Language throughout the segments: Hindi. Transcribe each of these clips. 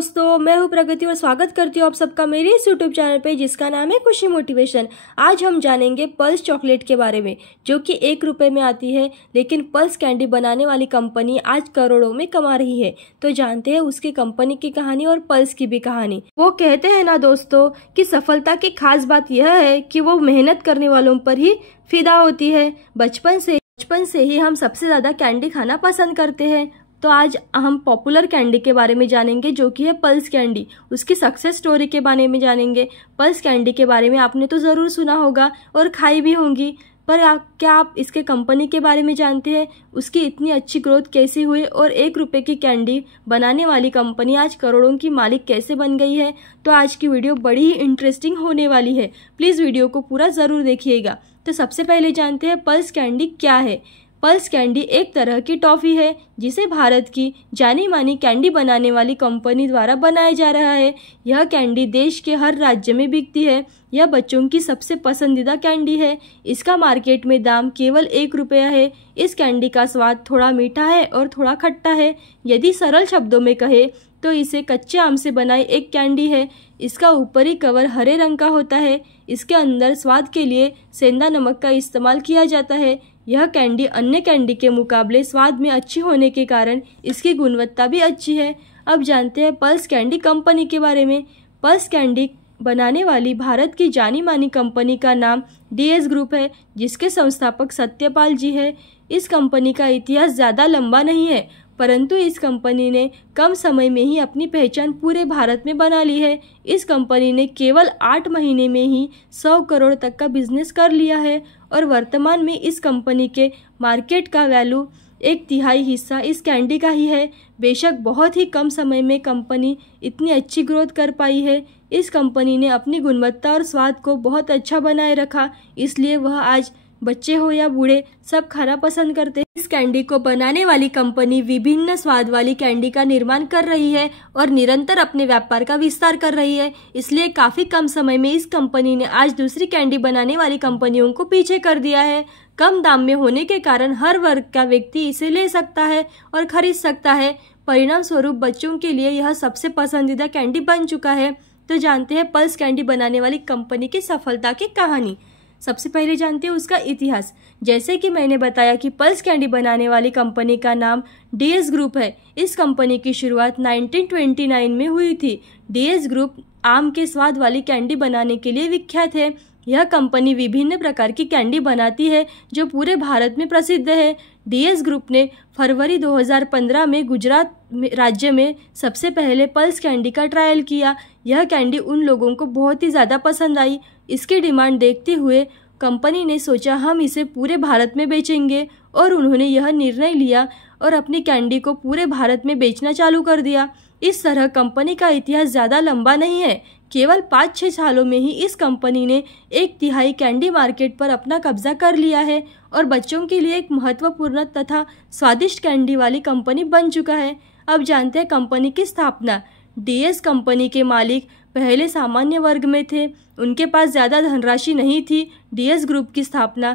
दोस्तों, मैं हूं प्रगति और स्वागत करती हूं आप सबका मेरे इस यूट्यूब चैनल पे जिसका नाम है खुशी मोटिवेशन। आज हम जानेंगे पल्स चॉकलेट के बारे में, जो कि 1 रुपए में आती है, लेकिन पल्स कैंडी बनाने वाली कंपनी आज करोड़ों में कमा रही है। तो जानते हैं उसकी कंपनी की कहानी और पल्स की भी कहानी। वो कहते हैं ना दोस्तों कि सफलता की खास बात यह है कि वो मेहनत करने वालों पर ही फिदा होती है। बचपन से ही हम सबसे ज्यादा कैंडी खाना पसंद करते हैं। तो आज हम पॉपुलर कैंडी के बारे में जानेंगे, जो कि है पल्स कैंडी। उसकी सक्सेस स्टोरी के बारे में जानेंगे। पल्स कैंडी के बारे में आपने तो ज़रूर सुना होगा और खाई भी होंगी, पर क्या आप इसके कंपनी के बारे में जानते हैं? उसकी इतनी अच्छी ग्रोथ कैसी हुई और 1 रुपए की कैंडी बनाने वाली कंपनी आज करोड़ों की मालिक कैसे बन गई है? तो आज की वीडियो बड़ी ही इंटरेस्टिंग होने वाली है। प्लीज़ वीडियो को पूरा ज़रूर देखिएगा। तो सबसे पहले जानते हैं पल्स कैंडी क्या है। पल्स कैंडी एक तरह की टॉफ़ी है जिसे भारत की जानी मानी कैंडी बनाने वाली कंपनी द्वारा बनाया जा रहा है। यह कैंडी देश के हर राज्य में बिकती है। यह बच्चों की सबसे पसंदीदा कैंडी है। इसका मार्केट में दाम केवल 1 रुपया है। इस कैंडी का स्वाद थोड़ा मीठा है और थोड़ा खट्टा है। यदि सरल शब्दों में कहे तो इसे कच्चे आम से बनाई एक कैंडी है। इसका ऊपरी कवर हरे रंग का होता है। इसके अंदर स्वाद के लिए सेंधा नमक का इस्तेमाल किया जाता है। यह कैंडी अन्य कैंडी के मुकाबले स्वाद में अच्छी होने के कारण इसकी गुणवत्ता भी अच्छी है। अब जानते हैं पल्स कैंडी कंपनी के बारे में। पल्स कैंडी बनाने वाली भारत की जानी मानी कंपनी का नाम DS ग्रुप है, जिसके संस्थापक सत्यपाल जी है। इस कंपनी का इतिहास ज़्यादा लंबा नहीं है, परंतु इस कंपनी ने कम समय में ही अपनी पहचान पूरे भारत में बना ली है। इस कंपनी ने केवल 8 महीने में ही 100 करोड़ तक का बिजनेस कर लिया है और वर्तमान में इस कंपनी के मार्केट का वैल्यू 1/3 हिस्सा इस कैंडी का ही है। बेशक बहुत ही कम समय में कंपनी इतनी अच्छी ग्रोथ कर पाई है। इस कंपनी ने अपनी गुणवत्ता और स्वाद को बहुत अच्छा बनाए रखा, इसलिए वह आज बच्चे हो या बूढ़े सब खाना पसंद करते हैं। इस कैंडी को बनाने वाली कंपनी विभिन्न स्वाद वाली कैंडी का निर्माण कर रही है और निरंतर अपने व्यापार का विस्तार कर रही है। इसलिए काफी कम समय में इस कंपनी ने आज दूसरी कैंडी बनाने वाली कंपनियों को पीछे कर दिया है। कम दाम में होने के कारण हर वर्ग का व्यक्ति इसे ले सकता है और खरीद सकता है। परिणाम स्वरूप बच्चों के लिए यह सबसे पसंदीदा कैंडी बन चुका है। तो जानते हैं पल्स कैंडी बनाने वाली कंपनी की सफलता की कहानी। सबसे पहले जानते हैं उसका इतिहास। जैसे कि मैंने बताया कि पल्स कैंडी बनाने वाली कंपनी का नाम DS ग्रुप है। इस कंपनी की शुरुआत 1929 में हुई थी। DS ग्रुप आम के स्वाद वाली कैंडी बनाने के लिए विख्यात है। यह कंपनी विभिन्न प्रकार की कैंडी बनाती है जो पूरे भारत में प्रसिद्ध है। DS ग्रुप ने फरवरी 2015 में गुजरात राज्य में सबसे पहले पल्स कैंडी का ट्रायल किया। यह कैंडी उन लोगों को बहुत ही ज़्यादा पसंद आई। इसकी डिमांड देखते हुए कंपनी ने सोचा हम इसे पूरे भारत में बेचेंगे, और उन्होंने यह निर्णय लिया और अपनी कैंडी को पूरे भारत में बेचना चालू कर दिया। इस तरह कंपनी का इतिहास ज़्यादा लंबा नहीं है। केवल 5-6 सालों में ही इस कंपनी ने 1/3 कैंडी मार्केट पर अपना कब्जा कर लिया है और बच्चों के लिए एक महत्वपूर्ण तथा स्वादिष्ट कैंडी वाली कंपनी बन चुका है। अब जानते हैं कंपनी की स्थापना। DS कंपनी के मालिक पहले सामान्य वर्ग में थे। उनके पास ज़्यादा धनराशि नहीं थी। DS ग्रुप की स्थापना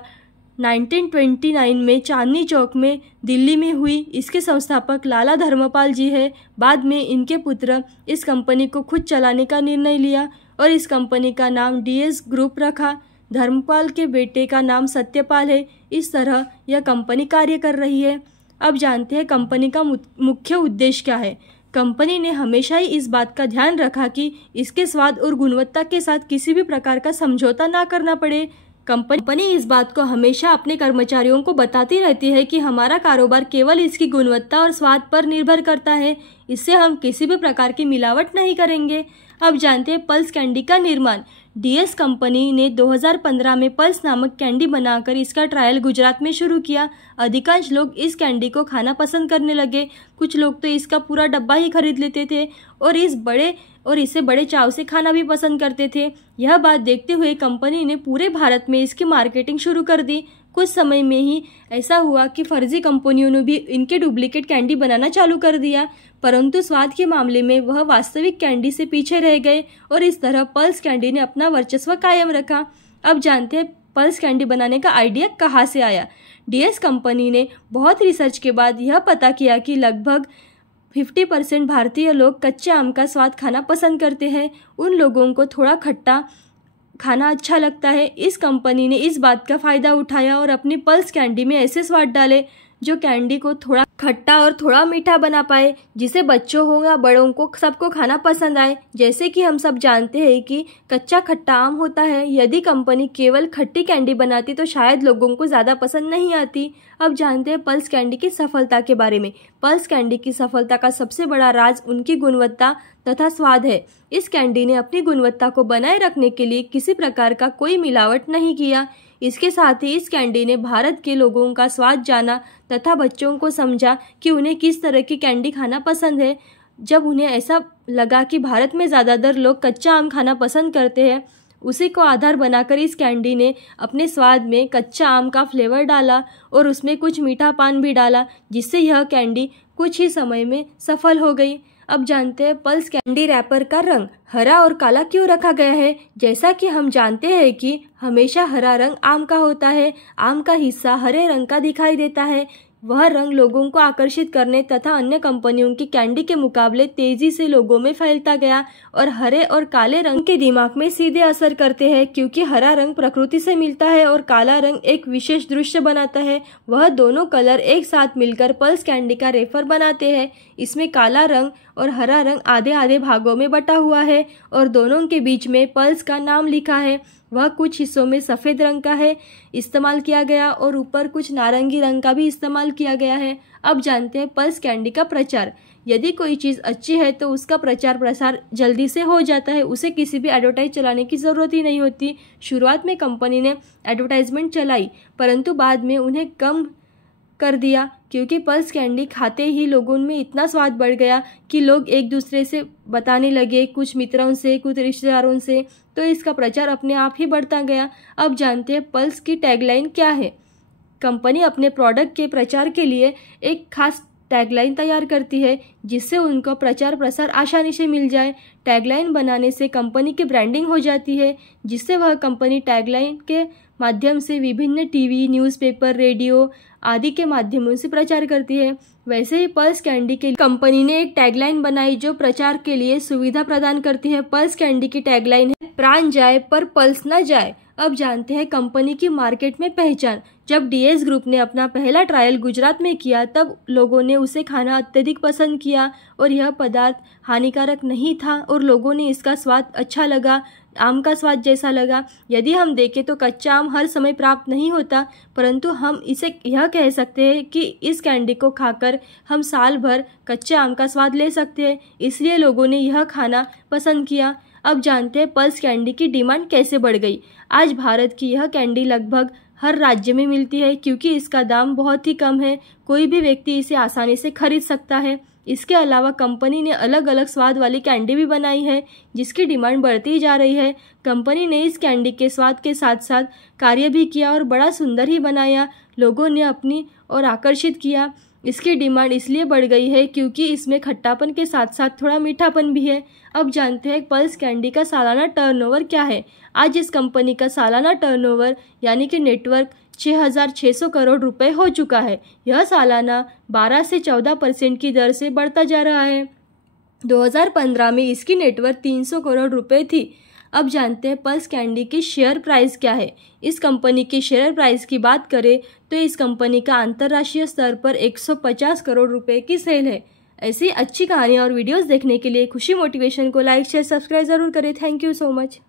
1929 में चांदनी चौक में दिल्ली में हुई। इसके संस्थापक लाला धर्मपाल जी है। बाद में इनके पुत्र इस कंपनी को खुद चलाने का निर्णय लिया और इस कंपनी का नाम DS ग्रुप रखा। धर्मपाल के बेटे का नाम सत्यपाल है। इस तरह यह कंपनी कार्य कर रही है। अब जानते हैं कंपनी का मुख्य उद्देश्य क्या है। कंपनी ने हमेशा ही इस बात का ध्यान रखा कि इसके स्वाद और गुणवत्ता के साथ किसी भी प्रकार का समझौता ना करना पड़े। कंपनी इस बात को हमेशा अपने कर्मचारियों को बताती रहती है कि हमारा कारोबार केवल इसकी गुणवत्ता और स्वाद पर निर्भर करता है। इससे हम किसी भी प्रकार की मिलावट नहीं करेंगे। अब जानते हैं पल्स कैंडी का निर्माण। DS कंपनी ने 2015 में पल्स नामक कैंडी बनाकर इसका ट्रायल गुजरात में शुरू किया। अधिकांश लोग इस कैंडी को खाना पसंद करने लगे। कुछ लोग तो इसका पूरा डब्बा ही खरीद लेते थे और इसे बड़े चाव से खाना भी पसंद करते थे। यह बात देखते हुए कंपनी ने पूरे भारत में इसकी मार्केटिंग शुरू कर दी। कुछ समय में ही ऐसा हुआ कि फर्जी कंपनियों ने भी इनके डुप्लीकेट कैंडी बनाना चालू कर दिया, परंतु स्वाद के मामले में वह वास्तविक कैंडी से पीछे रह गए और इस तरह पल्स कैंडी ने अपना वर्चस्व कायम रखा। अब जानते हैं पल्स कैंडी बनाने का आइडिया कहाँ से आया। DS कंपनी ने बहुत रिसर्च के बाद यह पता किया कि लगभग 50% भारतीय लोग कच्चे आम का स्वाद खाना पसंद करते हैं। उन लोगों को थोड़ा खट्टा खाना अच्छा लगता है। इस कंपनी ने इस बात का फ़ायदा उठाया और अपनी पल्स कैंडी में ऐसे स्वाद डाले जो कैंडी को थोड़ा खट्टा और थोड़ा मीठा बना पाए, जिसे बच्चों हो या बड़ों को सबको खाना पसंद आए। जैसे कि हम सब जानते हैं कि कच्चा खट्टा आम होता है। यदि कंपनी केवल खट्टी कैंडी बनाती तो शायद लोगों को ज़्यादा पसंद नहीं आती। अब जानते हैं पल्स कैंडी की सफलता के बारे में। पल्स कैंडी की सफलता का सबसे बड़ा राज उनकी गुणवत्ता तथा स्वाद है। इस कैंडी ने अपनी गुणवत्ता को बनाए रखने के लिए किसी प्रकार का कोई मिलावट नहीं किया। इसके साथ ही इस कैंडी ने भारत के लोगों का स्वाद जाना तथा बच्चों को समझा कि उन्हें किस तरह की कैंडी खाना पसंद है। जब उन्हें ऐसा लगा कि भारत में ज़्यादातर लोग कच्चा आम खाना पसंद करते हैं, उसी को आधार बनाकर इस कैंडी ने अपने स्वाद में कच्चा आम का फ्लेवर डाला और उसमें कुछ मीठा पान भी डाला, जिससे यह कैंडी कुछ ही समय में सफल हो गई। अब जानते हैं पल्स कैंडी रैपर का रंग हरा और काला क्यों रखा गया है। जैसा कि हम जानते हैं कि हमेशा हरा रंग आम का होता है। आम का हिस्सा हरे रंग का दिखाई देता है। वह रंग लोगों को आकर्षित करने तथा अन्य कंपनियों की कैंडी के मुकाबले तेजी से लोगों में फैलता गया और हरे और काले रंग के दिमाग में सीधे असर करते हैं, क्योंकि हरा रंग प्रकृति से मिलता है और काला रंग एक विशेष दृश्य बनाता है। वह दोनों कलर एक साथ मिलकर पल्स कैंडी का रेफर बनाते हैं। इसमें काला रंग और हरा रंग आधे आधे भागों में बटा हुआ है और दोनों के बीच में पल्स का नाम लिखा है। वह कुछ हिस्सों में सफ़ेद रंग का है इस्तेमाल किया गया और ऊपर कुछ नारंगी रंग का भी इस्तेमाल किया गया है। अब जानते हैं पल्स कैंडी का प्रचार। यदि कोई चीज़ अच्छी है तो उसका प्रचार प्रसार जल्दी से हो जाता है। उसे किसी भी एडवर्टाइज चलाने की ज़रूरत ही नहीं होती। शुरुआत में कंपनी ने एडवर्टाइजमेंट चलाई, परंतु बाद में उन्हें कम कर दिया, क्योंकि पल्स कैंडी खाते ही लोगों में इतना स्वाद बढ़ गया कि लोग एक दूसरे से बताने लगे, कुछ मित्रों से, कुछ रिश्तेदारों से, तो इसका प्रचार अपने आप ही बढ़ता गया। अब जानते हैं पल्स की टैगलाइन क्या है। कंपनी अपने प्रोडक्ट के प्रचार के लिए एक खास टैगलाइन तैयार करती है, जिससे उनको प्रचार प्रसार आसानी से मिल जाए। टैगलाइन बनाने से कंपनी की ब्रांडिंग हो जाती है, जिससे वह कंपनी टैगलाइन के माध्यम से विभिन्न टीवी, न्यूज़पेपर, रेडियो आदि के माध्यमों से प्रचार करती है। वैसे ही पल्स कैंडी के कंपनी ने एक टैगलाइन बनाई जो प्रचार के लिए सुविधा प्रदान करती है। पल्स कैंडी की टैगलाइन है, प्राण जाए पर पल्स न जाए। अब जानते हैं कंपनी की मार्केट में पहचान। जब डीएस ग्रुप ने अपना पहला ट्रायल गुजरात में किया, तब लोगों ने उसे खाना अत्यधिक पसंद किया और यह पदार्थ हानिकारक नहीं था और लोगों ने इसका स्वाद अच्छा लगा, आम का स्वाद जैसा लगा। यदि हम देखें तो कच्चा आम हर समय प्राप्त नहीं होता, परंतु हम इसे यह कह सकते हैं कि इस कैंडी को खाकर हम साल भर कच्चे आम का स्वाद ले सकते हैं, इसलिए लोगों ने यह खाना पसंद किया। अब जानते हैं पल्स कैंडी की डिमांड कैसे बढ़ गई। आज भारत की यह कैंडी लगभग हर राज्य में मिलती है, क्योंकि इसका दाम बहुत ही कम है। कोई भी व्यक्ति इसे आसानी से खरीद सकता है। इसके अलावा कंपनी ने अलग अलग स्वाद वाली कैंडी भी बनाई है, जिसकी डिमांड बढ़ती जा रही है। कंपनी ने इस कैंडी के स्वाद के साथ साथ कार्य भी किया और बड़ा सुंदर ही बनाया, लोगों ने अपनी ओर आकर्षित किया। इसकी डिमांड इसलिए बढ़ गई है क्योंकि इसमें खट्टापन के साथ साथ थोड़ा मीठापन भी है। अब जानते हैं पल्स कैंडी का सालाना टर्नओवर क्या है। आज इस कंपनी का सालाना टर्नओवर यानी कि नेटवर्क 6,600 करोड़ रुपए हो चुका है। यह सालाना 12 से 14% की दर से बढ़ता जा रहा है। 2015 में इसकी नेटवर्क 300 करोड़ रुपए थी। अब जानते हैं पल्स कैंडी की शेयर प्राइस क्या है। इस कंपनी की शेयर प्राइस की बात करें तो इस कंपनी का अंतर्राष्ट्रीय स्तर पर 150 करोड़ रुपए की सेल है। ऐसी अच्छी कहानियाँ और वीडियोस देखने के लिए खुशी मोटिवेशन को लाइक, शेयर, सब्सक्राइब जरूर करें। Thank you so much.